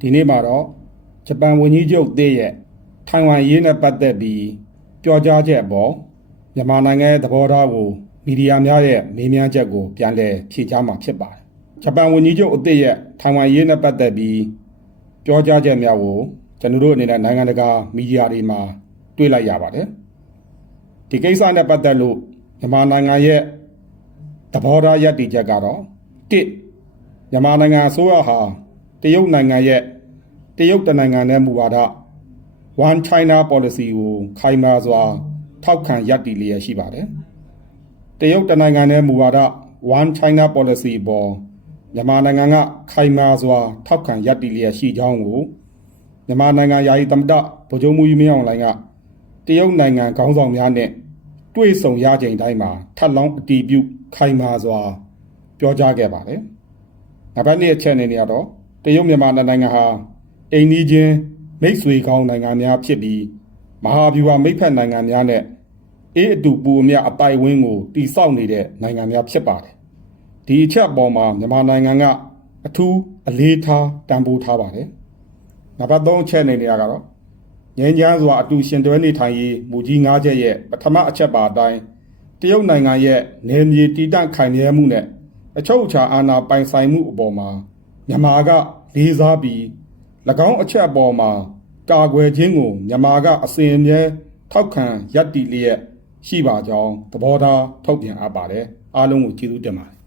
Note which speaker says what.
Speaker 1: ဒီနေ့မှာတော့ဂျပန်ဝန်ကြီးချုပ်သေးရဲ့ထိုင်ဝမ်ရေးနဲ့ပတ်သက်ပြီးပြောကြားချက်အပေါ်မြန်မာနိုင်ငံရဲ့သဘောထားကိုမီဒီယာများရဲ့မေးမြန်းချက်ကိုပြန်လည်ဖြေကြားမှာဖြစ်ပါတယ်ဂျပန်ဝန်ကြီးချုပ်အသစ်ရဲ့ထိုင်ဝမ်ရေးနဲ့ပတ်သက်ပြီးပြောကြားချက်များကိုကျွန်တော်တို့အနေနဲ့နိုင်ငံတကာမီဒီယာတွေမှာတွေ့လိုက်ရပါတယ်ဒီကိစ္စနဲ့ပတ်သက်လို့မြန်မာနိုင်ငံရဲ့သဘောထားယက်တီချက်ကတော့တစ်မြန်မာနိုင်ငံအစိုးရဟာ တရုတ်နိုင်ငံရဲ့တရုတ်တနိုင်ငံနဲ့မူဝါဒ One China policy ကိုခိုင်မာစွာ ထောက်ခံယက်တီလျက်ရှိပါတယ်တရုတ်တနိုင်ငံနဲ့မူဝါဒ One China policy ပေါ်မြန်မာနိုင်ငံကခိုင်မာစွာ ထောက်ခံယက်တီလျက်ရှိကြောင်းကိုမြန်မာနိုင်ငံယာယီသမ္မတဗိုလ်ချုပ်မှုကြီးမင်းအောင်လှိုင်ကတရုတ်နိုင်ငံခေါင်းဆောင်များနဲ့တွေ့ဆုံရချိန်တိုင်းမှာထပ်လောင်းအတီးပြုခိုင်မာစွာ ပြောကြားခဲ့ပါတယ်။နောက်ပိုင်းနေ့အချက်အနေနဲ့ကတော့ တရုတ်မြန်မာနှစ်နိုင်ငံဟာအိမ်နီးချင်းမိတ်ဆွေကောင်းနိုင်ငံများဖြစ်ပြီးမဟာဗျူဟာမိတ်ဖက်နိုင်ငံများနဲ့အေးအတူပူအမြအပိုင်ဝင်းကိုတိစောက်နေတဲ့နိုင်ငံများဖြစ်ပါတယ်။ဒီအချက်အပေါ်မှာမြန်မာနိုင်ငံကအထူးအလေးထားတန်ဖိုးထားပါတယ်။နံပါတ်3အချက်အနေနဲ့ကတော့ငင်းချမ်းစွာအတူရှင်တွဲနေထိုင်ရေးမူကြီး၅ချက်ရဲ့ပထမအချက်ပါအတိုင်းတရုတ်နိုင်ငံရဲ့နယ်မြေတည်တံ့ခိုင်မြဲမှုနဲ့အချုပ်အခြာအာဏာပိုင်ဆိုင်မှုအပေါ်မှာ မြန်မာကလေးစားပြီး၎င်းအချက်အပေါ်မှာကာကွယ်ခြင်းကိုမြန်မာကအစဉ်အမြဲထောက်ခံယက်တီလျက်ရှိပါကြောင်းသဘောထားထုတ်ပြန်အပ်ပါတယ်အားလုံးကိုကျေးဇူးတင်ပါတယ်